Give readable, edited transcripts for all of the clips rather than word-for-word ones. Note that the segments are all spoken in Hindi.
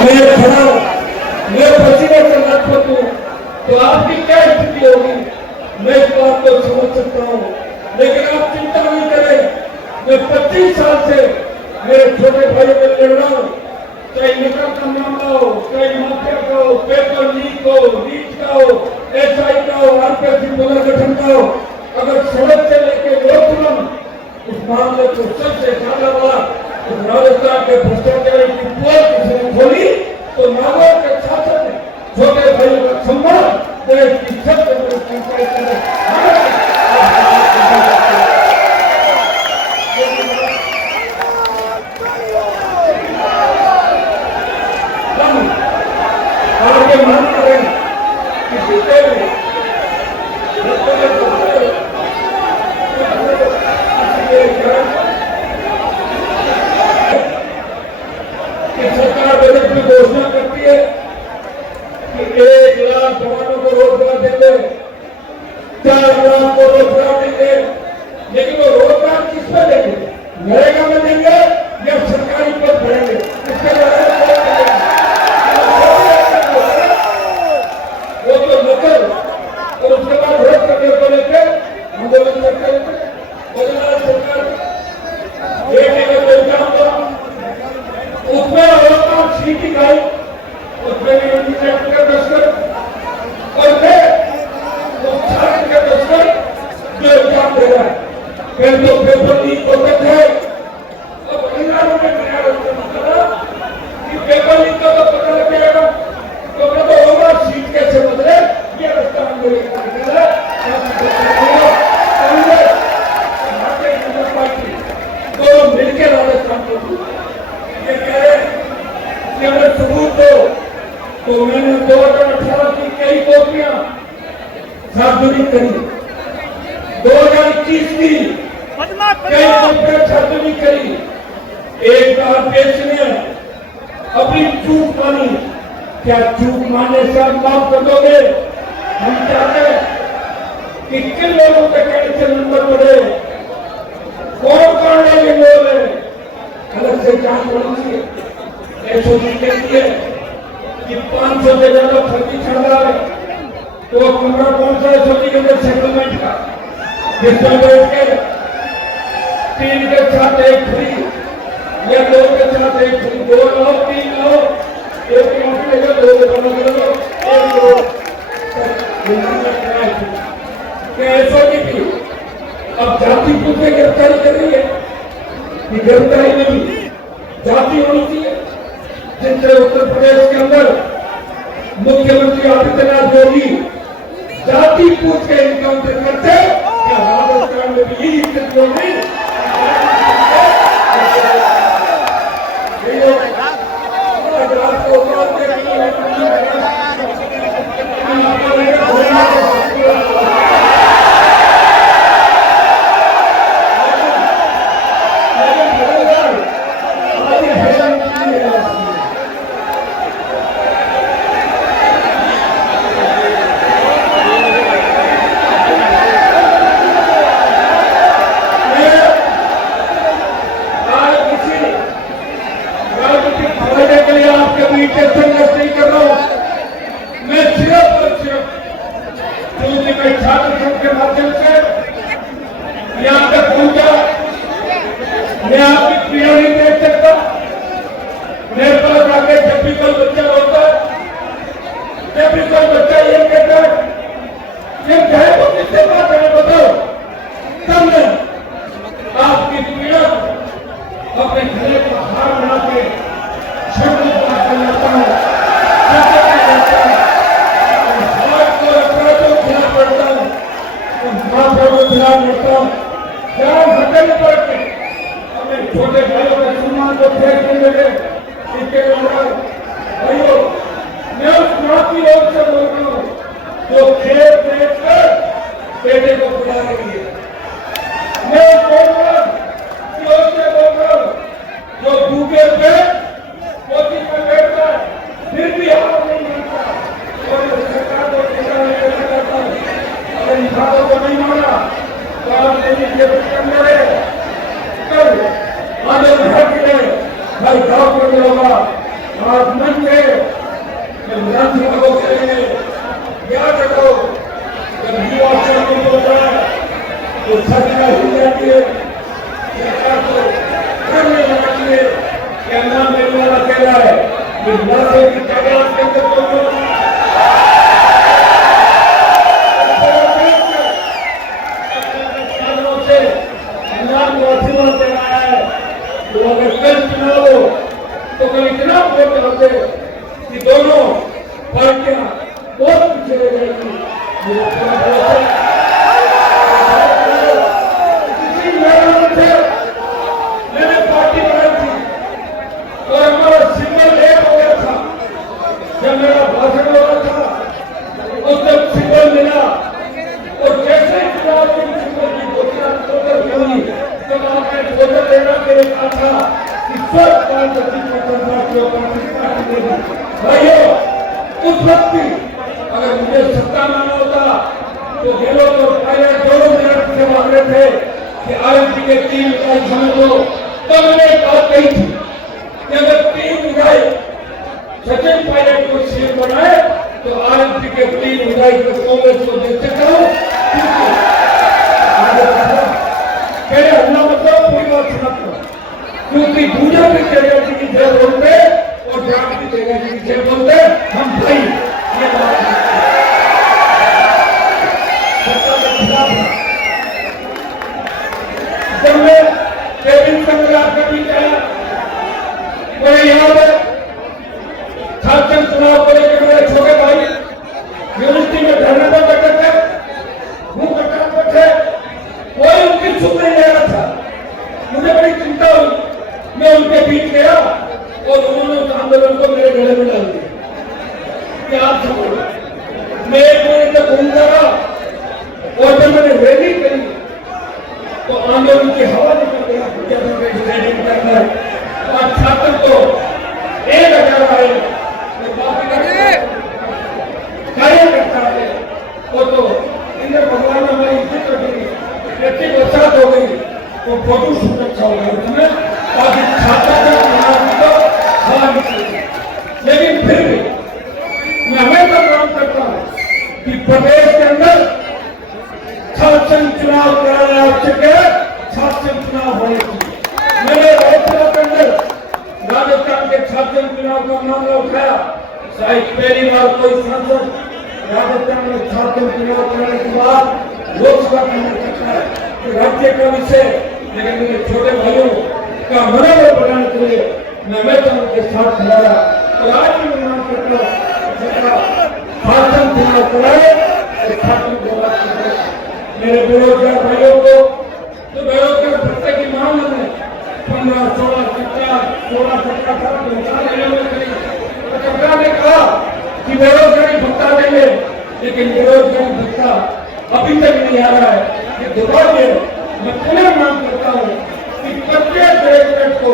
मैं खड़ा हूं, मैं पसीने से लथपथ हूं, तो आपकी क्या स्थिति होगी मैं इस बात को समझ सकता हूं। लेकिन आप चिंता नहीं करें, मैं 25 साल से मेरे छोटे भाइयों में लड़ रहा हूं, चाहे नकल का मामला हो, चाहे माफिया का हो, पेपर लीक हो, लीक का हो, एसआई का हो, आरपीएफ पुनर्गठन का हो, अगर सड़क से लेके लोकतंत्र उस मामले को सबसे ज्यादा बड़ा राजस्थान के भ्रष्टाचार की पोल किसने खोली तो नागौर के शासन ने छोटे भाइयों का सम्मान देश की सबसे बड़ी पंचायत आगे मांग करें किसी सरकार बजट में घोषणा करती है कि 1 लाख जवानों को रोजगार देंगे, 4 लाख को रोजगार देंगे, लेकिन वो रोजगार किस पे देंगे? नरेगा में देंगे या सरकारी पद भरेंगे? इसके बारे में वो तो नकल और उसके बाद रद्द करने को लेकर आंदोलन करते रहते। सरकार उसमें सीटी खाई, उसमें के दस्तर और छात्र के दस्तर जो एग्जाम दे रहा है, फिर तो पेपर लीक होते थे। अब महिलाओं ने नया रास्ता निकाला कि पेपर लीक का तो पता लग जाएगा, तो मैं तो होगा सीट कैसे बदले ये रास्ता हम लोग निकाला। भारतीय जनता पार्टी दोनों मिलकर राजस्थान को ये कह रहे कि अगर सबूत दो तो मैंने 2018 की कई कॉपियां सार्वजनिक करी, 2021 की कई कॉपियां सार्वजनिक करी। एक बार देश ने अपनी चूक मानी, क्या चूक मानने से आप माफ कर दोगे? हम चाहते हैं कि किन लोगों के कहने से नंबर बढ़े, कौन कौन ये लोग है, अलग से जांच होनी चाहिए। एसओजी कहती है कि 500 से ज्यादा फर्जी छाड़ा है, तो कमरा कौन सा एसओजी के अंदर सेटलमेंट का, जिसमें बैठ के 3 के साथ 1 फ्री या 2 के साथ 1 फ्री, 2 लो 3 लो, 1 की नौकरी लेगा, 2 के दोनों कर लो, 1 लो। क्या एसओजी की अब जाति पूछ के गिरफ्तारी कर रही है कि गिरफ्तारी नहीं, जाति होनी चाहिए। जिससे उत्तर प्रदेश के अंदर मुख्यमंत्री आदित्यनाथ योगी जाति पूछ के इनकाउंटर करते, क्या राजस्थान में भी यही स्थिति होगी? मैं आपकी पीड़ा नहीं देख सकता। मेरे पास आके जब भी कोई बच्चा होता है, जब भी कोई बच्चा ये कहता है ये चाहे वो किससे बात है बताओ, तब मैं आपकी पीड़ा अपने गले को हार बना के शब्द बात कर लेता हूँ, अपराधों के खिलाफ लड़ता हूँ, माफिया के खिलाफ लड़ता हूँ, जहाँ हटन पड़ के छोटे भाइयों के सम्मान को फेंक नहीं लगे। इसके भाइयों मैं उस माँ की ओर से बोल रहा हूँ जो खेत बेच कर बेटे को बुला रही है। मैं उस परिवार की ओर से बोल रहा हूँ जो भूखे पे कोठी में बैठता है फिर भी हार नहीं मानता और सरकार को टीका लेकर जाता है। अगर इन बातों को नहीं माना तो आप मेरी जेब करने कल आगे भाई गाँव करने होगा आज मन से विधानसभा को करेंगे याद रखो जब युवा को बोलता है तो सरकार हो जाती है, सरकार को करने लगाती है। कहना मेरे वाला कह रहा है कि नशे की तादाद के अंदर तो अगर कल चुनाव हो तो कल इतना वोट होते कि दोनों पार्टियां बहुत पीछे रह जाएगी। इसी मैदान से मैंने पार्टी बनाई थी और हमारा सिंबल एक हो गया था। जब मेरा भाषण हो रहा था उस तक सिंबल मिला और जैसे ही चुनाव के सिंबल की घोषणा हुई तब आपने वोटर देना के लिए कहा था कि सब भाइयों उस वक्त भी अगर मुझे सत्ता में होता तो गहलोत और पायलट दोनों मिनट से मांग रहे थे कि आरएमपी के 3 इकाई समझ लो। तब मैंने एक बात कही थी कि अगर 3 इकाई सचिन पायलट को सीएम बनाए तो आरएमपी के 3 इकाई को कांग्रेस को दे सकता हूं। पहले हमला मतलब पूरी बात सुना क्योंकि दूजा भी तेजाजी की जय बोलते और जाट भी तेजाजी की जय बोलते हम भाई। ये बात सत्ता के खिलाफ है। जब मैं केविन संग्राम के बीच आया मुझे याद है झारखंड चुनाव को लेकर मेरे छोटे भाई यूनिवर्सिटी में धरने पर बैठे थे, मुंह कटान पर थे, कोई उनकी सुन नहीं ले रहा था। मुझे बड़ी चिंता हुई, मैं उनके बीच गया और उन्होंने उस आंदोलन को मेरे गले में डाल दिया। क्या आप समझो, मैं 1 महीने तक घूमता रहा और जब मैंने रैली करी तो आंदोलन की हवा निकल गया स्टेडियम के अंदर और छात्र को 1000 आए कार्यकर्ता है वो तो इंद्र भगवान ने हमारी इज्जत रखी, इतनी बरसात हो गई तो फोटो शूट अच्छा हो गया उसमें ताकि छात्रा को हवा निकले। लेकिन फिर भी मैं हमेशा काम करता हूँ कि प्रदेश के अंदर शासन चुनाव कराना आवश्यक है, शासन चुनाव होने चाहिए। मैंने रायपुर के अंदर राजस्थान के शासन चुनाव का मामला उठाया। शायद पहली बार कोई सांसद राजस्थान में शासन चुनाव कराने के बाद लोकसभा में सकता है राज्य का विषय। लेकिन मेरे छोटे भाइयों का मनोबल बढ़ाने के लिए मैं हमेशा उनके साथ खड़ा रहा और आज भी मैं मांग करता हूँ शासन चुनाव कराए और शासन चुनाव कराए। मेरे बेरोजगार भाइयों को तो बेरोजगार भत्ते की मांग है 15, 16, 17 सरकार ने कहा कि बेरोजगारी भत्ता देंगे, लेकिन बेरोजगारी भत्ता अभी तक नहीं आ रहा है। ये दुर्भाग्य है। मैं पुनः मांग करता हूँ कि प्रत्येक ग्रेजुएट को,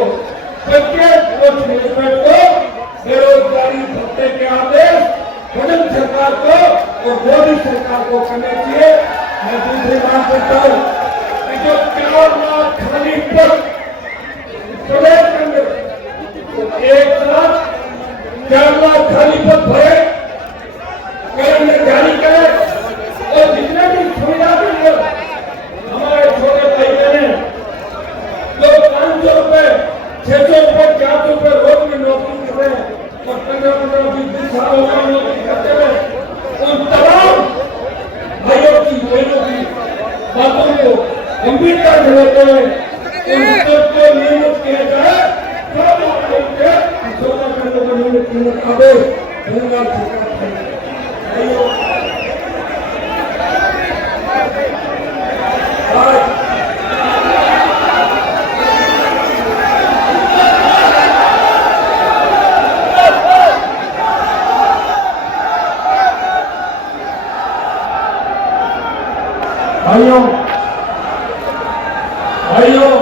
प्रत्येक पोस्ट ग्रेजुएट को बेरोजगारी भत्ते के आदेश बदल सरकार को और मोदी सरकार को करने चाहिए। मैं दूसरी बात करता हूँ कि जो 4 लाख खाली पद प्रदेश के अंदर एक साथ 4 लाख खाली पद भरे करेंगे, जारी करें और जितने भी सुविधा देंगे हमारे छोटे भाई बहने लोग 500 रुपए, 600 रुपए, 400 रुपए रोज में नौकरी कर रहे हैं और 15, 20 साल हो गए नौकरी करते हुए। उन तमाम भाइयों की बहनों की बातों को गंभीरता से लेते हुए उन सबको नियमित किया जाए। नियमित आदेश बंगाल सरकार भाइयों भाइयों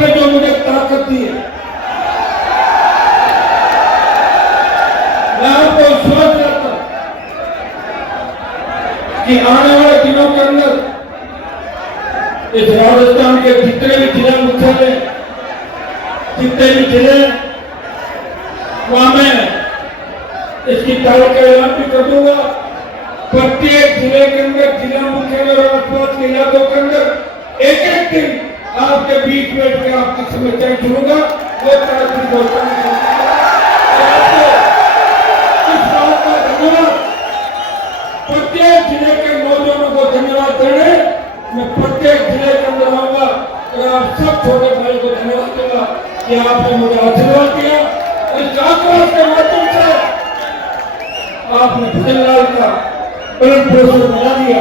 आपने जो मुझे ताकत दी है, मैं आपको विश्वास दिलाता हूं कि आने वाले दिनों के अंदर इस राजस्थान के जितने भी जिला मुख्यालय, जितने भी जिले, वहां मैं इसकी तारीख का ऐलान भी कर दूंगा। प्रत्येक जिले के अंदर, जिला मुख्यालय और आसपास के इलाकों के अंदर एक एक दिन आपके बीच बैठ के आपकी समस्याएं सुनूंगा। वो तारीख की घोषणा धन्यवाद। प्रत्येक जिले के नौजवानों को धन्यवाद देने मैं प्रत्येक जिले के अंदर आऊंगा और आप सब छोटे भाई को धन्यवाद दूंगा कि आपने मुझे आशीर्वाद दिया। इस आशीर्वाद के माध्यम से आपने भजनलाल का पलट पोषण बना दिया।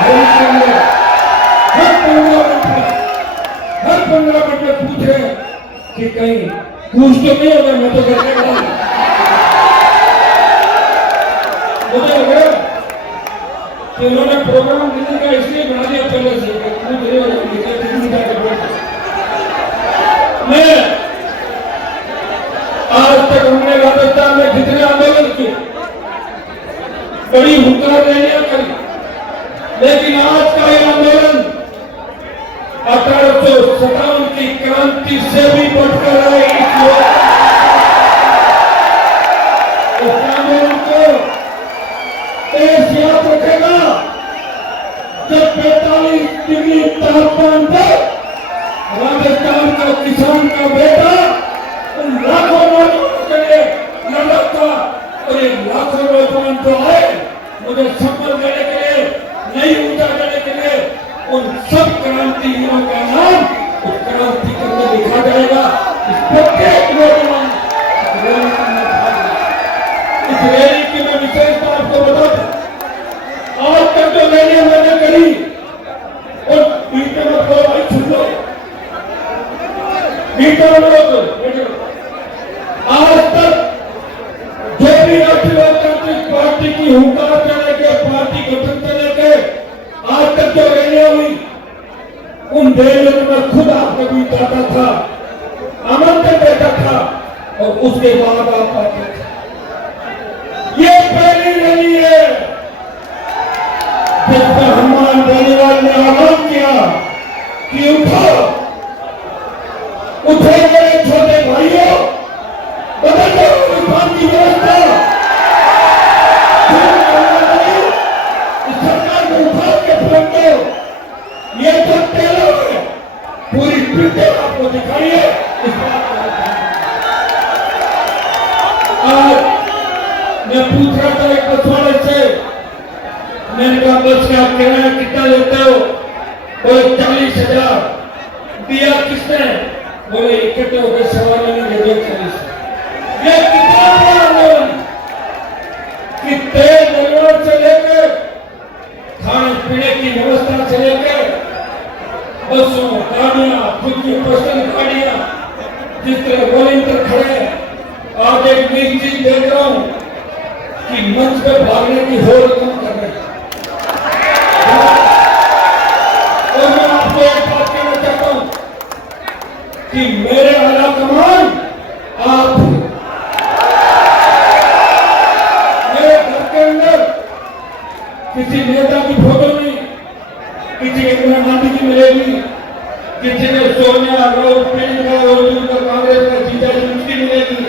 भविष्य में हर 15 मिनट में पूछ रहे हैं कि कहीं कुछ तो नहीं होगा। मैं तो करने वाला हूं। मुझे लग रहा कि उन्होंने प्रोग्राम देने का इसलिए बना दिया पहले से। मैं आज तक हमने राजस्थान में जितने आंदोलन किए, बड़ी हुंकार रैलियां करी, लेकिन आज का ये आंदोलन 1857 की क्रांति से भी बढ़कर है। इस आंदोलन को देश याद रखेगा जब 45 डिग्री तापमान पर राजस्थान का किसान का बेटा लाखों नौजवानों के लिए लड़ा था। और ये लाखों नौजवान जो आए मुझे संबल देने के लिए, नई ऊर्जा देने के लिए, उन सब क्रांतिवीरों का नाम उस क्रांति के अंदर लिखा जाएगा। इस प्रत्येक नौजवान इस रैली की मैं विशेषता आपको बताता हूं। आज तक जो रैलियां मैंने करी और बीते में भाई सुन लो, बीते में आज तक जो भी राष्ट्रीय लोकतांत्रिक पार्टी की हुंकार से लेकर पार्टी गठन से लेकर आज तक जो रैलियां हुई, उन रैलियों में मैं खुद आपके बीच जाता था, आमंत्रण देता था और उसके बाद आप आते थे। ये पहली रैली है जिसमें हनुमान बेनीवाल ने ऐलान किया कि उठो मेरे छोटे भाइयों, बदल दो हिंदुस्तान की व्यवस्था। इस सरकार को उठा के फेंक दो। ये जो टेलर है पूरी पिक्चर आपको दिखाइए। इस बात आज मैं पूछ रहा था एक बस वाले से, मैंने कहा बस का किराया कितना लेते हो? बोले 40,000। दिया किसने? बोले इकट्ठे होकर सवारी नहीं दे दो 40। ये कितना बड़ा आंदोलन कि तेल दलवार से लेकर खाने पीने की व्यवस्था से लेकर बसों, गाड़ियां, खुद की पर्सनल गाड़ियां, जिस तरह वॉलंटियर खड़े। आज एक नई चीज देख रहा हूं कि मंच पे भागने की होड़ कम कर रहे हैं। और मैं आपको एक बात कहना चाहता हूं कि मेरे आला कमान आप, मेरे घर के अंदर किसी नेता की फोटो नहीं, किसी इंदिरा गांधी की मिलेगी, किसी ने सोनिया, राहुल, प्रियंका, और कांग्रेस का जीजा जी उसकी मिलेगी।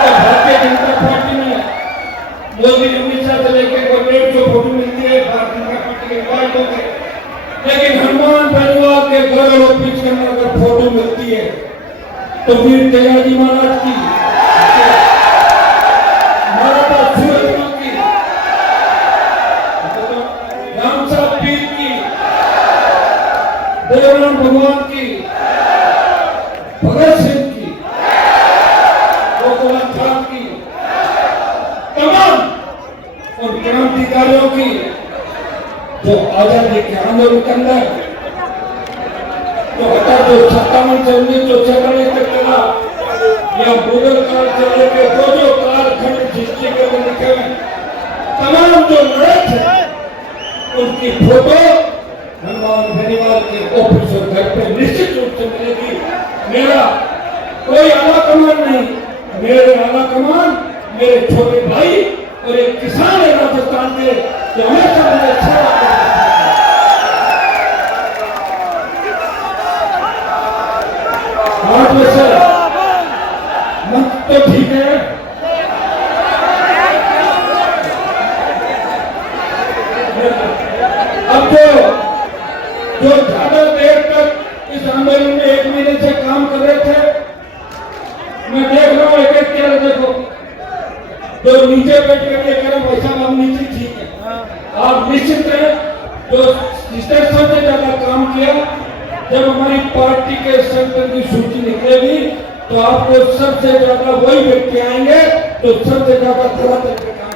और भारतीय जनता पार्टी में मोदी, अमित शाह से लेकर 150 फोटो मिलती है भारतीय जनता पार्टी के पार्टियों के। लेकिन हनुमान बेनीवाल के घर और ऑफिस के अंदर अगर फोटो मिलती है तो वीर तेजाजी महाराज की, महाराजा सूरजमल की, राम साहब पीर की, देवराम भगवान की, भगत सिंह की, गोपाल खान की, तमाम उन क्रांतिकारियों की जो आजादी के आंदोलन के अंदर तो 57 से 1947 तक चला, या मुगल काल से लेकर जो कालखंड हिस्ट्री के अंदर लिखे हैं, तमाम जो लड़े थे उनकी फोटो हनुमान बेनीवाल के ऑफिस और घर पे निश्चित रूप मेरा कोई आला कमान नहीं, मेरे आला कमान मेरे छोटे भाई और एक किसान है राजस्थान के जो हमेशा मुझे अच्छा लगता है। मत तो ठीक है, अब जो ज्यादा देर तक इस आंदोलन में 1 महीने से काम कर रहे थे, मैं देख रहा हूँ एक एक क्या देखो, जो नीचे बैठ कर ये करें वैसा हम नीचे ठीक है, आप निश्चित है जो जिसने सबसे ज्यादा काम किया। जब हमारी पार्टी के संगठन की सूची निकलेगी तो आपको सबसे ज्यादा वही व्यक्ति आएंगे जो सबसे ज्यादा तरह के काम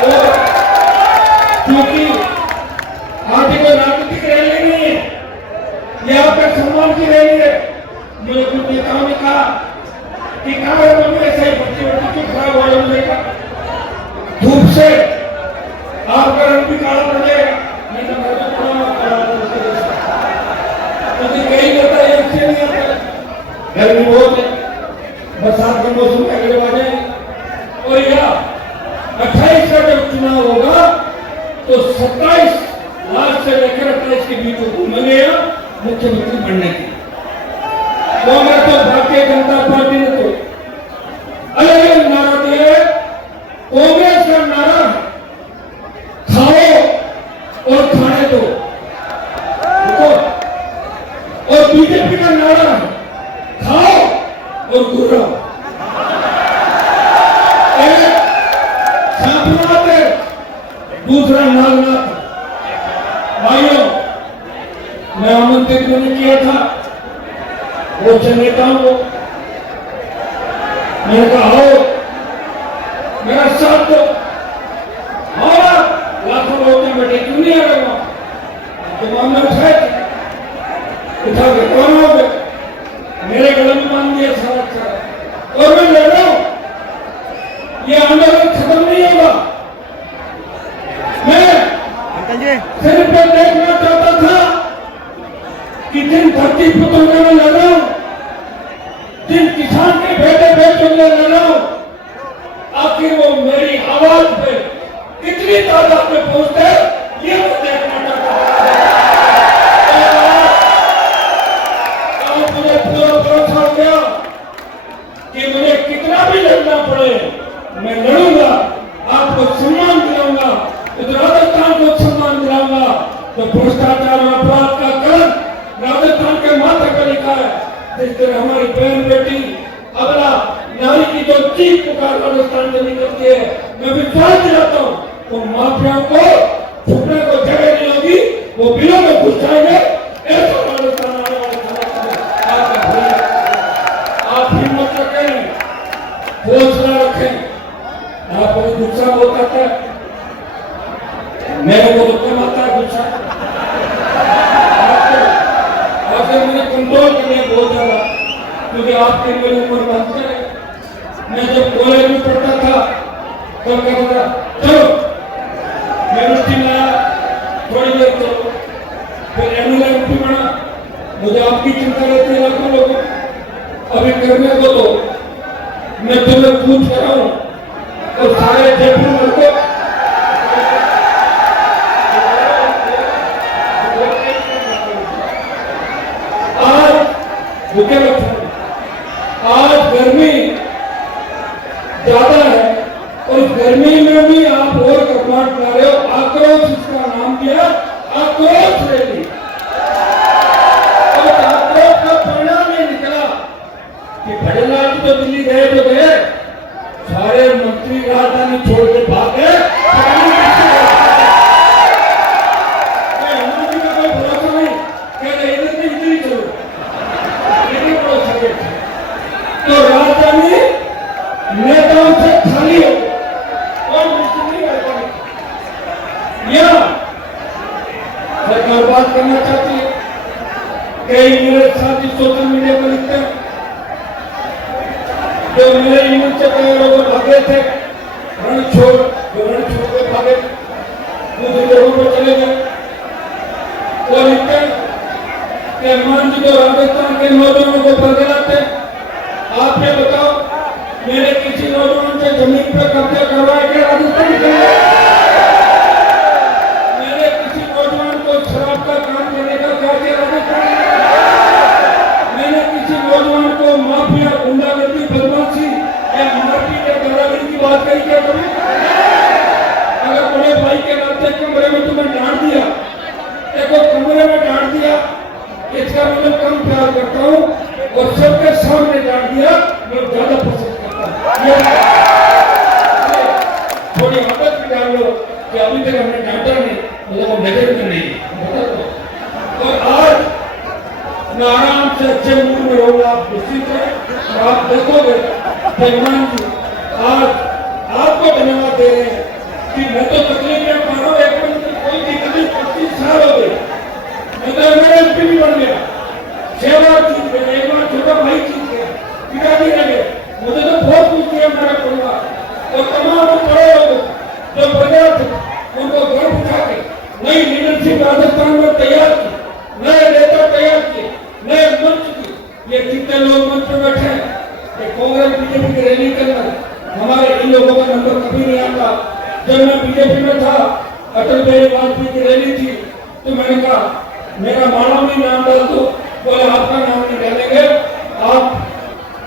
करें, क्योंकि आज कोई राजनीतिक रैली नहीं है, ये आपके सम्मान की रैली है। मेरे कुछ नेताओं ने कहा कि कहा ऐसे बच्चे बच्चे क्यों खराब हो जाएगा, धूप से आपका रंग भी काला पड़ जाएगा, नहीं तो मैं तो कई नेता एक से नहीं आता, गर्मी बहुत है, बरसात का मौसम अगले आ जाए, और यह 28 का जब चुनाव होगा तो 27 लास्ट से लेकर 28 के बीच घूमेंगे मुख्यमंत्री बनने की। कांग्रेस तो भारतीय जनता पार्टी ने तो अलग अलग नारा दिए। कांग्रेस का नारा खाओ और खाने दो, और बीजेपी का नारा खाओ और गुर्राओ। एक सांपनाथ है, दूसरा नागनाथ। भाइयों, मैं आमंत्रित मैंने किया था वो नेताओं को, मैंने कहा आओ मेरा साथ दो, और लाखों लोग ने बैठे क्यों नहीं आ रहे वहां, तो मामला उठाए उठा के कौन हो गए, मेरे गले में मान दिया सारा, और मैं लड़ रहा हूं, ये आंदोलन खत्म नहीं होगा। मैं सिर्फ देखना चाहता था कि जिन धरती पुत्रों में मैं लड़ रहा हूं, जिन किसान के बेटे बेटों में लड़ रहा हूं, आखिर वो मेरी आवाज पे कितनी तादाद में पहुंचते ये मैं देखना चाहता हूं। मुझे पूरा भरोसा हो गया कि मुझे कितना भी लड़ना पड़े मैं लड़ूंगा, आपको सम्मान दिलाऊंगा, इस राजस्थान को सम्मान दिलाऊंगा। तो भ्रष्टाचार और अपराध का कर राजस्थान के माथे पर लिखा है, जिस तरह हमारी बहन बेटी अगला नारी की जो चीख पुकार राजस्थान से निकलती है, मैं विश्वास दिलाता हूँ तो माफियाओं को छुपने को जगह नहीं होगी, वो बिलों में घुस जाएंगे। ऐसा राजस्थान आने वाले समय में आप हिम्मत रखें, हौसला रखें। आपको गुस्सा बहुत आता है, मेरे को तो कम आता है गुस्सा, आपसे मुझे कंट्रोल करने बहुत ज्यादा, क्योंकि आपके मेरी उम्र बनते हैं। मैं जब कॉलेज में पढ़ता था तब कहता था चलो यूनिवर्सिटी में आया, थोड़ी देर चलो, फिर एमएलए बना, मुझे आपकी चिंता रहती है लाखों लोगों, अभी करने को तो मैं तुम्हें पूछ रहा हूं और सारे जयपुर को आज गर्मी ज्यादा है और गर्मी में भी आप और घबराहट ला रहे हो। आक्रोश इसका नाम दिया, आक्रोश रैली। और आक्रोश का परिणाम ये निकला कि भजनलाल जी तो दिल्ली गए तो गए, सारे मंत्री राजधानी छोड़ के भाग गए। हनुमान जी का कोई भरोसा नहीं, कहते इधर नहीं इधर ही चलो, तो राजधानी नेताओं से खाली हो और नहीं या सरकार बात करना चाहती है। कई मेरे साथी सोशल मीडिया पर लिखते हैं, जो मेरे यूनिट से कई लोग भागे थे, रण छोड़ के भागे दूसरे जगहों पर चले गए, वो लिखते हैं कि हनुमान जी को राजस्थान के नौजवानों को बरगलाते हैं। आप ये बताओ, मैंने किसी नौजवान से जमीन पर कब्जा करवाया क्या राजस्थान के? मैंने किसी नौजवान को शराब का काम करने का क्या किया राजस्थान में? मैंने किसी नौजवान को माफिया, गुंडागर्दी, बदमाशी या मारपीट या दादागिरी की बात कही क्या कभी? अगर बड़े भाई के नाते कमरे में तुम्हें डांट दिया, देखो कमरे में डांट दिया, इसका मतलब कम प्यार करता हूँ, और सबके सामने डांट दिया मैं ज्यादा पसंद करता हूँ। थोड़ी आदत भी डाल लो कि अभी तक हमने डांटा नहीं, मतलब वो नजर में नहीं। और आज मैं आराम से अच्छे मूड में रहूंगा, आप निश्चित हैं, और आप देखोगे हनुमान जी आज आपको धन्यवाद दे रहे हैं कि मैं तो तकलीफ में पा रहा हूँ, एक मिनट कोई तकलीफ 25 साल हो गए, मैं एमपी भी बन गया, 6 बार जीत गया, 1 बार छोटा भाई जीत गया, पिताजी लगे, मुझे तो बहुत कुछ दिया मेरा परिवार, और तमाम बड़े लोग जो प्रजा थे उनको घर उठा के नई लीडरशिप राजस्थान में तैयार की, नए नेता तैयार किए, नए मंच की। ये कितने लोग मंच पर बैठे हैं, कांग्रेस बीजेपी की रैली करना, हमारे इन लोगों का नंबर कभी नहीं आता। जब मैं बीजेपी में था, अटल बिहारी वाजपेयी की रैली थी, तो मैंने कहा मेरा माला भी नाम डाल दो, बोले आपका नाम नहीं डालेंगे, आप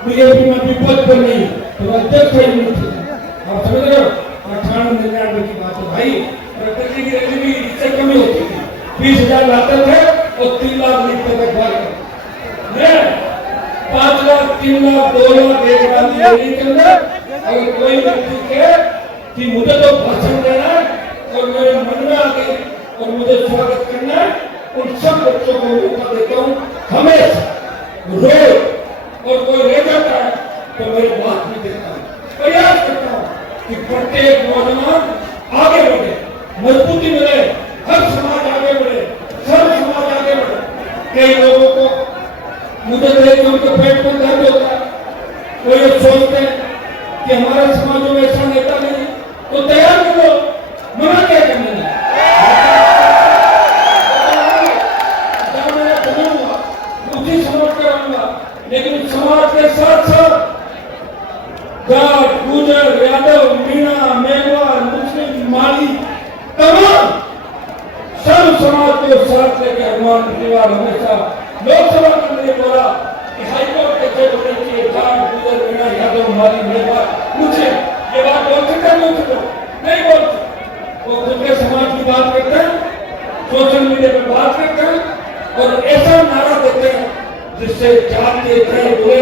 बीजेपी में विपक्ष पर नहीं, तो अध्यक्ष ही नहीं थे। आप समझ रहे हो? 98-99 की बात है भाई, अटल जी की रैली भी इससे कमी होती थी, 20,000 लाते थे और 3 लाख लिखते थे घर में, 5 लाख, 3 लाख, 2 लाख, 1 लाख रैली के अंदर अगर कोई व्यक्ति कहे कि मुझे तो भाषण देना है और मेरे मन में आके और मुझे स्वागत करना है, उन सब बच्चों को मौका देता हूँ हमेशा, रोज, और कोई ले जाता है तो मेरी बात नहीं देता हूँ, प्रयास करता हूँ कि प्रत्येक नौजवान आगे बढ़े, मजबूती मिले, हर समाज आगे बढ़े, सब समाज आगे बढ़े। कई लोगों को मुझे देख के उनके पेट में दर्द होता है, वो ये सोचते हैं कि हमारे समाजों में ऐसा नेता नहीं, तो तैयार कर लो, मना क्या करना है, उसी समाज का रहूंगा, लेकिन समाज के साथ साथ जाट, गुजर, यादव, मीणा, मेघवाल, मुस्लिम, माली, तमाम सब समाज को साथ लेकर हनुमान परिवार हमेशा लोकसभा में ने बोला कि हाईकोर्ट के जज होने चाहिए, जाट, गुजर, मीणा, यादव, माली, मेघवाल, मुस्लिम, ये बात बोल सकते नहीं बोलते, वो खुद के समाज की बात करते हैं, सोशल मीडिया पे बात करते हैं और ऐसा नारा देते हैं जिससे जातीय जय बोले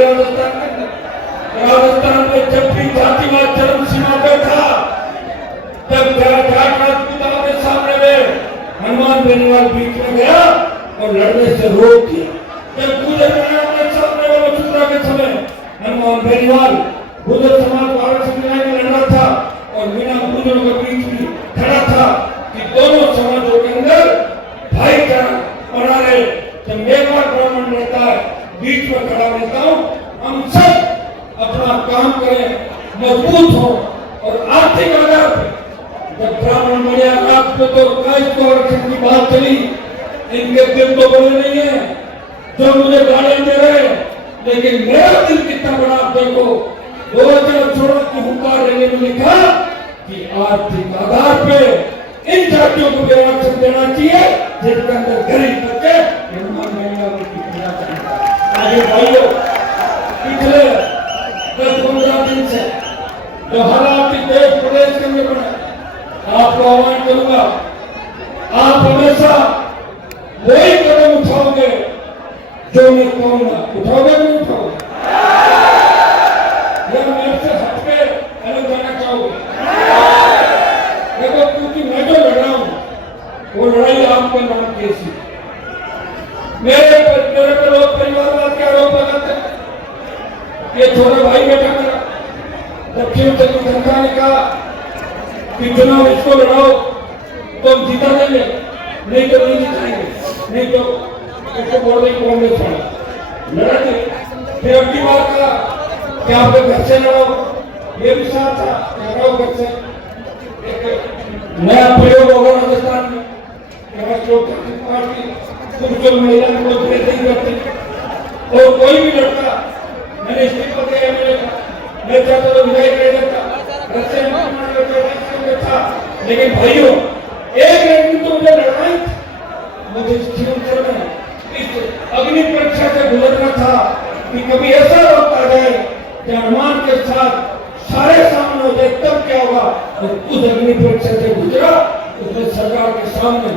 राजस्थान में जब भी जातिवाद चरम सीमा पर था, तब जाट राजपूताओं के सामने में हनुमान बेनीवाल बीच में गया और लड़ने से रोक दिया। जब गुजर के सामने में मथुरा के समय हनुमान बेनीवाल गुजर समाज भारत संविधान में लड़ रहा था और मीणा गुजरों के बीच भी खड़ा था कि दोनों समाजों के अंदर भाईचारा बना रहे। जब मेघवाल ब्राह्मण रहता है, बीच में खड़ा रहता हूँ, हम सब अपना काम करें, मजबूत हो, और आर्थिक आधार पर जब ब्राह्मण बने आपको तो कास्ट को आरक्षण की बात चली, इनके दिल तो बड़े नहीं है जो मुझे गालियां दे रहे हैं, लेकिन मेरा दिल कितना बड़ा आप देखो। 2016 की हुंकार रैली में लिखा कि आर्थिक आधार पे इन जातियों को भी आरक्षण देना चाहिए जिनके अंदर गरीब बच्चे हनुमान बेनीवाल की पूजा करें। आगे भाइयों, पिछले 10-15 दिन से जो हालात देश प्रदेश के अंदर बने, आपको आह्वान करूंगा, आप हमेशा वही कदम उठाओगे जो मैं कहूंगा, उठाओगे नहीं उठाओगे, या मेरे से हटके अलग जाना चाहोगे? देखो, क्योंकि मैं जो लड़ रहा हूं वो लड़ाई आपके नाम की थी। मेरे पे लोग परिवारवाद के आरोप लगाते हैं। ये छोटा भाई बेटा मेरा दक्षिण उत्तर जनता ने कहा कि चुनाव इसको लड़ाओ तो हम जीता देंगे, नहीं तो नहीं जिताएंगे, नहीं तो इसको बोल रही कांग्रेस वाला लड़ा दी। फिर अब की बात कहा कि आप घर से लड़ाओ, ये भी साथ था, लड़ाओ घर से। नया प्रयोग होगा राजस्थान में, पार्टी महिला को नहीं करती। और कोई भी लड़का, मैंने इस्तीफा दिया एमएलए का, मैं चाहता तो विधायक रह जाता, था। लेकिन भाइयों, एक दिन तो मुझे लड़ना ही था, मुझे इस जीवन में इस अग्नि परीक्षा से गुजरना था कि कभी ऐसा वक्त आ जाए कि अनुमान के साथ सारे सामने हो जाए, तब क्या होगा। तो उस अग्नि परीक्षा से गुजरा, उसमें सरकार के सामने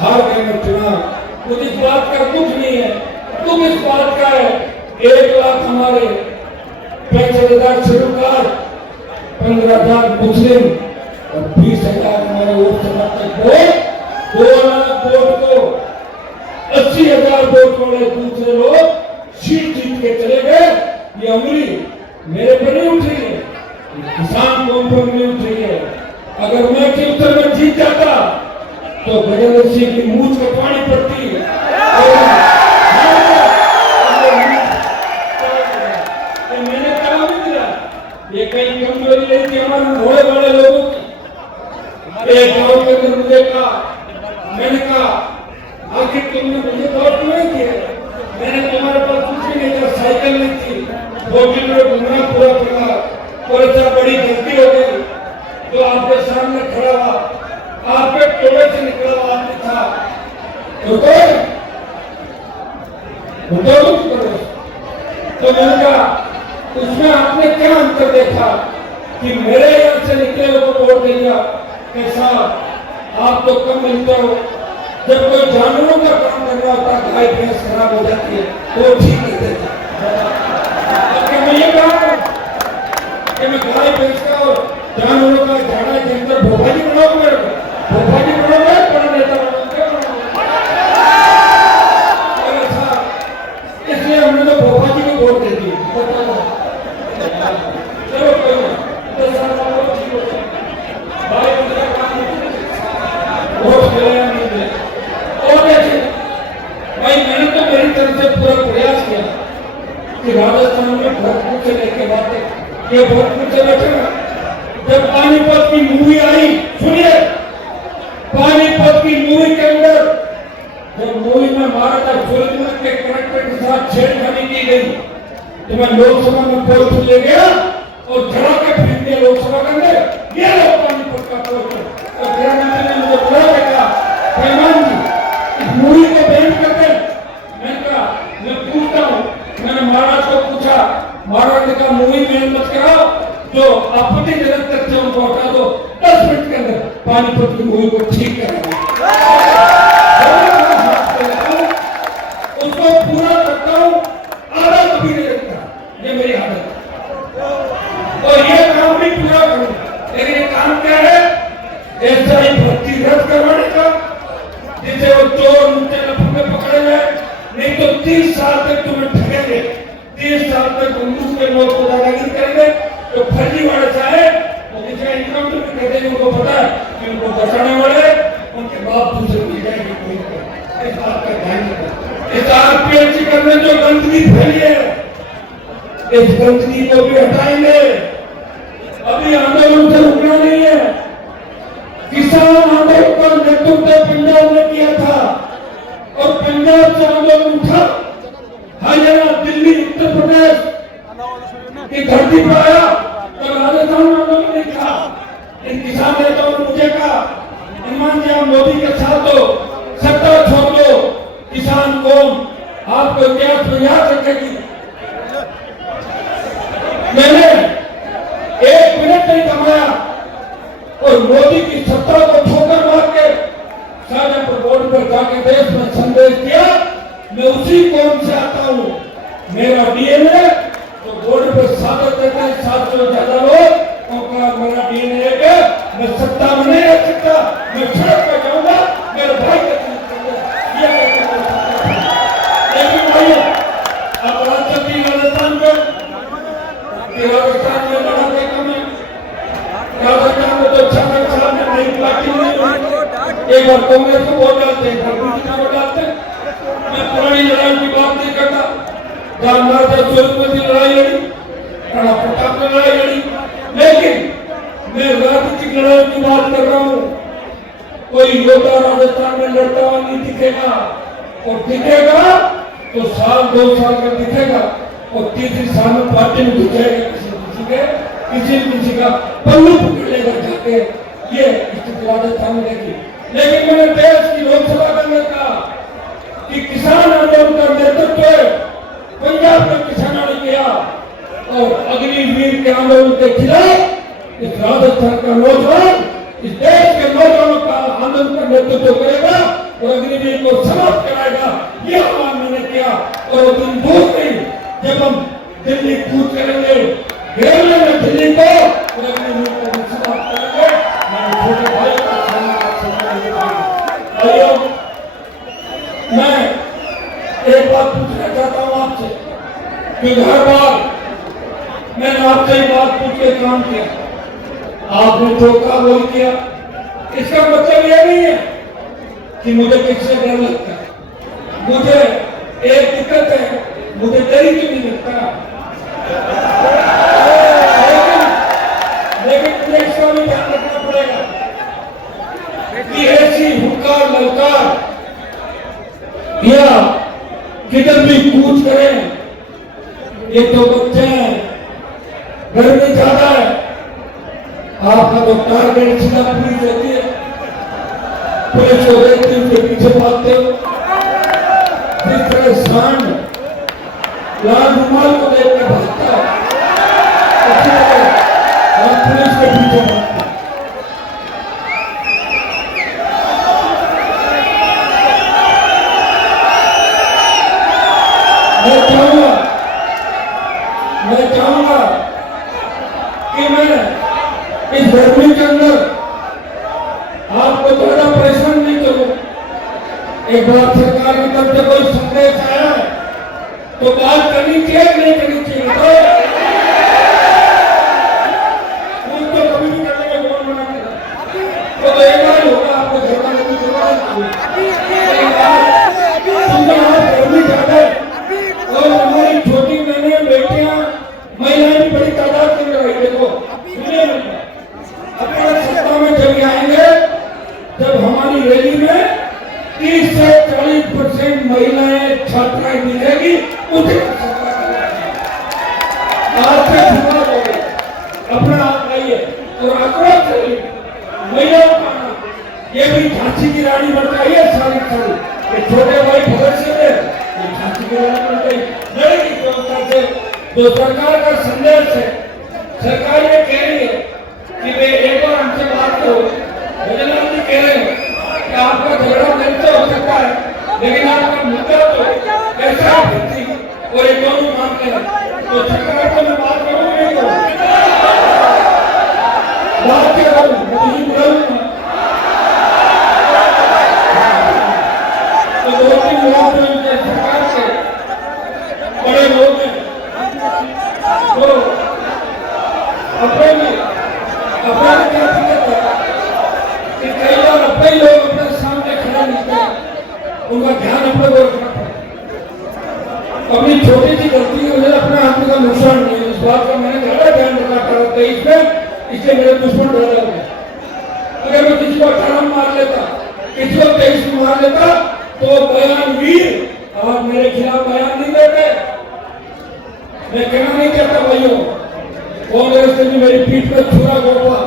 हार गए में चुनाव। मुझे इस बात का दुख नहीं है, दुख इस बात का है 1 लाख हमारे 65,000 शेड्यूल, 15,000 मुस्लिम और 20,000 हमारे वोट समर्थक वोट, 2 लाख वोट को 80,000 वोट वाले दूसरे लोग सीट जीत के चले गए। ये उंगली मेरे पर नहीं उठ रही है, किसान कौम पर नहीं उठ रही है। अगर मैं के उत्तर में जीत जाता तो गजेंद्र सिंह की मूंछ को पानी पड़ती मैंने कहा भी दिया, ये कहीं कमजोरी नहीं थी हमारे घोड़े वाले लोगों की। एक गांव के अंदर मुझे कहा, मैंने कहा आखिर तुमने मुझे वोट क्यों नहीं किया? मैंने तुम्हारे पास कुछ भी नहीं था, साइकिल नहीं थी, 2 किलोमीटर घूमना पूरा पड़ा, और ऐसा बड़ी गलती हो गई तो आपके सामने खड़ा हुआ, आपके टोले से निकला हुआ आदमी था, तो मैंने कहा उसमें आपने क्या अंतर देखा कि मेरे यहाँ से निकले हुए को वोट दे दिया? कैसा आप तो कम मिलते हो, जब कोई जानवरों का काम करना होता, गाय भैंस खराब हो जाती है तो ठीक नहीं देता। मैं ये कहा कि मैं गाय भैंस का और जानवरों का झाड़ा जंतर भोपाली बनाओ, मेरे को भोपाली बनाओ, बड़ा नेता बनाओ। इसलिए हमने तो भोपाली को वोट दे दी। चलो कोई वोट मिले नहीं मिले, और कैसे भाई, मैंने तो मेरी तरफ से पूरा प्रयास किया कि राजस्थान में भरतपुर से लेके बातें, ये भरतपुर से बैठेगा। जब पानीपत की मूवी आई, सुनिए, पानीपत की मूवी के अंदर जब मूवी में महाराजा सूरजमल के कैरेक्टर के साथ छेड़खानी की गई तो मैं लोकसभा में पोस्टर ले गया और चढ़ा के फेंक दिया लोकसभा के अंदर। ये लो पानीपत का पोस्टर, और गृहमंत्री ने मुझे बुला के कहा, फैमान जी इस मूवी को बैन कर दे। मैंने कहा मैं पूछता हूँ, मैंने महाराज को पूछा, महाराज ने कहा मूवी बैन मत कराओ, जो आपत्तिजनक तथ्य उनको हटा दो, 10 मिनट के अंदर पानीपत की मूवी को ठीक करेंगे। उसको पूरा करता हूँ, आधा कभी नहीं रखता, ये मेरी आदत है। और ये काम भी पूरा करूँ, लेकिन ये काम क्या है? ऐसा ही भर्ती रद्द करवाने का, जिसे वो चोर मुझे लफड़े पकड़े गए, नहीं तो 30 साल तक तुम्हें ठगेंगे, 30 साल तक बंदूक के नोट को दादागिरी करेंगे। तो फर्जी वाले चाहे वो किसी इनकम भी कहते हैं, उनको पता है कि उनको बचाने वाले उनके बाप दूसरे मिल जाएंगे, कोई इस बात का ध्यान रखना। इस आरपीएससी करने जो गंदगी फैली है, इस गंदगी को भी हटाएंगे। अभी आंदोलन से रुकना नहीं है। किसान आंदोलन का नेतृत्व पंजाब ने किया था और पंजाब से आंदोलन उठा, हरियाणा, दिल्ली, उत्तर प्रदेश की धरती पर आया तो राजस्थान में आंदोलन नहीं था। इन किसान नेताओं ने मुझे कहा, हनुमान जी आप मोदी के साथ हो, सत्ता छोड़ दो, किसान कौन आपको इतिहास में याद रखेगी। मैंने 1 मिनट नहीं कमाया और मोदी की सत्ता को ठोकर मार के शाहजहांपुर बॉर्डर पर जाके देश में संदेश दिया, मैं उसी कौम से आता हूँ, मेरा डीएनए तो बॉर्डर पर स्वागत देते हैं 700 से ज्यादा लोग, और मेरा डीएनए है, मैं सत्ता में नहीं रह सकता, मैं सड़क पर जाऊंगा, मेरे भाई का ये लेकिन भाई अब राजनीति राजस्थान में लड़ा के कम है। राजस्थान में तो 6 साल में नई पार्टी नहीं, एक बार कांग्रेस को वोट डालते हैं, बीजेपी को वोट डालते हैं। मैं पुरानी लड़ाई की बात नहीं करता, जहां महाराजा सूरजमल की लड़ाई लड़ी, राणा प्रताप ने लड़ाई लड़ी, लेकिन मैं राजनीतिक लड़ाई की बात कर रहा हूँ। कोई योद्धा राजस्थान में लड़ता हुआ नहीं दिखेगा, और दिखेगा तो साल 2 साल का दिखेगा और तीसरी साल में पार्टी में घुस जाएगा, किसी का पल्लू पकड़ लेगा जाके। ये इस्तेमाल सामने की। लेकिन मैंने देश की लोकसभा में कहा कि किसान आंदोलन का नेतृत्व पंजाब में किसानों ने किया और अग्निवीर के आंदोलन के खिलाफ इस राजस्थान का नौजवान इस देश के नौजवानों का आंदोलन का नेतृत्व करेगा और अग्निवीर को समाप्त कराएगा। यह आह्वान मैंने किया और दिन दूर नहीं जब हम दिल्ली कूच करेंगे, घेर लेंगे दिल्ली को और अग्निवीर को समाप्त करेंगे। मेरे छोटे भाई भाइयों, मैं एक बात पूछना चाहता हूं आपसे कि हर बार मैंने आपसे ही बात पूछ के काम किया, आपने जो कहा वही किया। इसका मतलब यह नहीं है कि मुझे किससे डर लगता है। मुझे एक दिक्कत है, मुझे डर ही क्यों नहीं लगता, लेकिन मुझे इसका भी ध्यान रखना पड़ेगा कि ऐसी हुंकार ललकार या किधर भी कूच करें, ये तो बच्चे हैं, गर्मी ज्यादा है, आपका तो टारगेट सीधा पुलिस रहती है, पुलिस को देखते उनके पीछे भागते हो। जिस तरह सांड लाल रुमाल को देख कर भागता है, उसी तरह आप पुलिस के पीछे भागते हैं। मैं चाहूंगा कि मैं इस गर्मी के अंदर आपको ज्यादा परेशान नहीं करूं। एक बार सरकार की तरफ से कोई संदेश आया तो बात करनी चाहिए नहीं करनी चाहिए, तो कभी भी करने का कौन मना करेगा। तो एक बार होगा, आपको झगड़ा नहीं गर्मी ज्यादा है और हमारी छोटी बहनें बेटियां महिलाएं भी बड़ी तादाद में रही। देखो अपना सत्ता में जब आएंगे जब हमारी रैली में 30 से 40% महिलाएं छात्राएं मिलेगी, उसे अपना हाथ लाइए और आक्रोश करिए। महिलाओं का ये भी झांसी की रानी बन गई है, सारी ये छोटे भाई भगत सिंह है, ये झांसी की रानी बन गई लड़ेगी जनता से। तो सरकार का संदेश है, सरकार ये कह रही है कि वे एक बार हमसे बात करो। भजनलाल जी कह रहे हैं कि आपका झगड़ा मेरे से हो सकता है, लेकिन आपका मुद्दा तो ऐसा है और एक दोनों मामले हैं। तो सरकार से मैं बात करूँ नहीं करूँ, बात क्या करूँ, मुझे बुलाऊंगा तो 2-3 लोग सरकार से बड़े लोग हैं तो अपने क्या दिक्कत है कि कई बार अपने लोग अपने सामने खड़े नहीं हैं, उनका ध्यान अपने को रखना पड़ता। अपनी छोटी सी गलती की वजह से अपने आदमी का नुकसान नहीं है, इस बात का मैंने ज्यादा ध्यान रखा था 23 में, इसलिए मेरे दुश्मन ज्यादा हो गए। अगर मैं किसी को 18 मार लेता, किसी को 23 में मार लेता तो बयान वीर आप मेरे खिलाफ बयान नहीं देते। मैं कहना नहीं चाहता भाइयों, कांग्रेस ने भी मेरी पीठ पर छुरा घोटा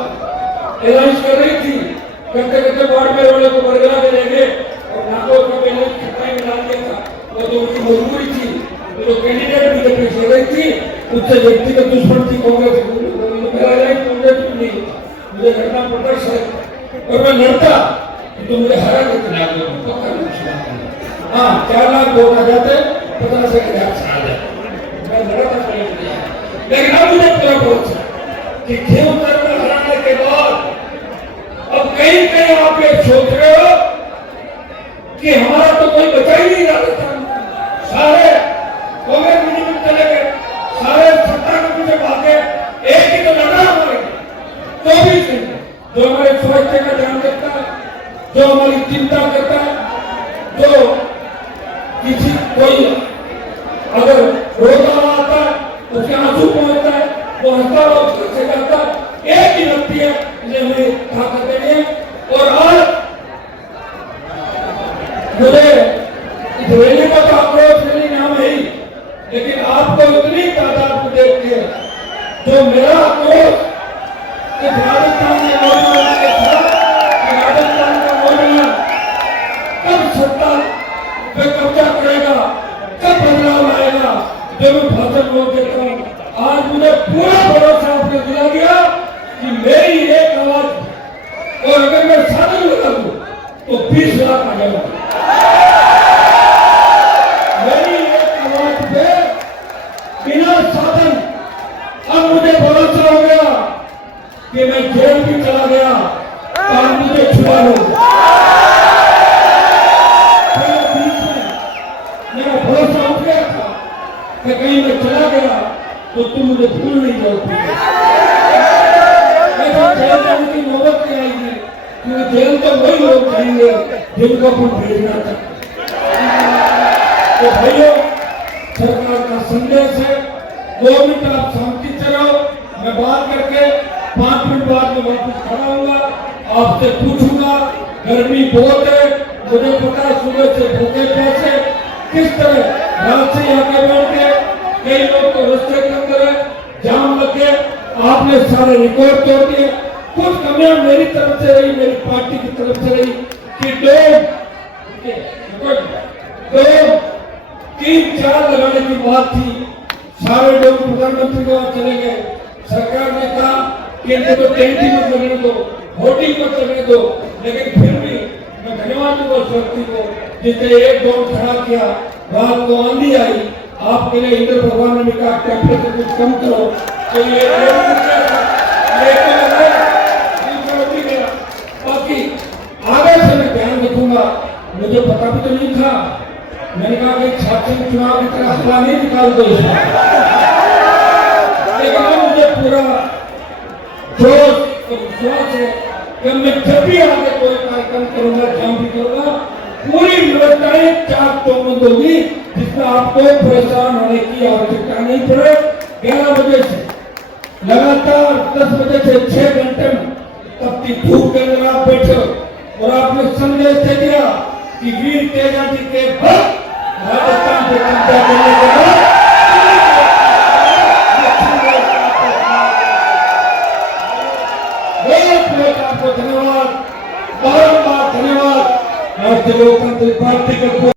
एलान कर रही थी, करते करते बाड़मेर वाले को बरगला में ले गए और नागौर का पहले छटाई में डाल दिया था। वो तो उनकी मजबूरी थी, जो कैंडिडेट बीजेपी से रही थी उससे व्यक्तिगत दुश्मन थी कांग्रेस। मेरा कांग्रेस भी नहीं, मुझे लड़ना पड़ता शायद, और मैं लड़ता तो मुझे हरा देते। हाँ 4 लाख वोट आ जाते, 50,000 से आ जाते, मैं लड़ा था पहले। लेकिन अब मुझे पूरा भरोसा कि देवघर में हराने के बाद अब कहीं कहीं आप ये सोच रहे हो कि हमारा तो कोई बचा ही नहीं राजस्थान, सारे कांग्रेस बीजेपी चले गए, सारे सत्ता के पीछे भागे, एक ही तो लड़ा हमारे 24 घंटे, जो हमारे स्वास्थ्य का ध्यान रखता है, जो हमारी चिंता करता है, जो किसी कोई अगर रोता हुआ आता है उसके आंसू पहुंचता है, वो हंसता हुआ उसके से जाता है, एक ही लगती है, इसलिए हमें ताकत देनी है। और आज मुझे इस रैली का तो आक्रोश रैली जो मेरा आक्रोश इस राजस्थान के नौजवानों के था कि राजस्थान का नौजवान कब सत्ता पे कब्जा करेगा, कब बदलाव आएगा, जब मैं भाषण बोल देता हूँ। आज मुझे पूरा भरोसा आपने दिला दिया कि मेरी एक आवाज और अगर मैं साधन लगा दूं तो 20 लाख आ जाएगा। मेरी एक आवाज पे बिना साधन अब मुझे भरोसा हो गया कि मैं जेल भी चला गया तो आप मुझे छुड़ा लो। मेरा भरोसा उठ गया था कि कहीं मैं चला गया तो तुम मुझे भूल नहीं जाओगे। जेल जाने की नौबत नहीं आएगी क्योंकि जेल तो वही लोग जाएंगे जिनको अपन भेजना चाहते। तो भाइयों, सरकार का संदेश है 2 मिनट आप शांति से रहो, मैं बात करके 5 मिनट बाद में वापस खड़ा होऊंगा, आपसे पूछूंगा। गर्मी बहुत है, मुझे पता है सुबह से भूखे प्यासे किस तरह रात से आके बैठ के कई लोग तो रास्ते के अंदर जाम लग गए, आपने सारे रिकॉर्ड तोड़ दिए। कुछ कमियां मेरी तरफ से रही, मेरी पार्टी की तरफ से रही कि 2, 3, 4 लगाने की बात थी। सारे लोग प्रधानमंत्री के वहां चले गए। सरकार ने कहा कि इनको तो टेंट ही मत लगने दो, होर्डिंग मत लगने दो, लेकिन फिर भी मैं धन्यवाद दूंगा उस व्यक्ति को जिसने एक दौर खड़ा किया। रात को आंधी आई, आपके लिए इंद्र भगवान ने कहा टेम्परेचर कुछ कम करो तो ये बाकी आगे से मैं ध्यान रखूंगा। मुझे पता भी तो नहीं था, मैंने कहा कि छात्र चुनाव की तरह हवा नहीं निकाल दो इसमें, लेकिन मुझे पूरा जोश और विश्वास है कि मैं जब भी आगे कोई कार्यक्रम करूंगा, जहां भी करूंगा, पूरी व्यवस्थाएं चाक चौबंद होगी जिसमें आपको परेशान होने की आवश्यकता नहीं पड़े। 11 बजे से लगातार 10 बजे से 6 घंटे तब की धूप के अंदर आप बैठे और आपने संदेश दे दिया कि वीर तेजा जी के बाद राजस्थान पे कब्जा करने के बाद आपको धन्यवाद, बारंबार धन्यवाद। राष्ट्रीय लोकतांत्रिक पार्टी के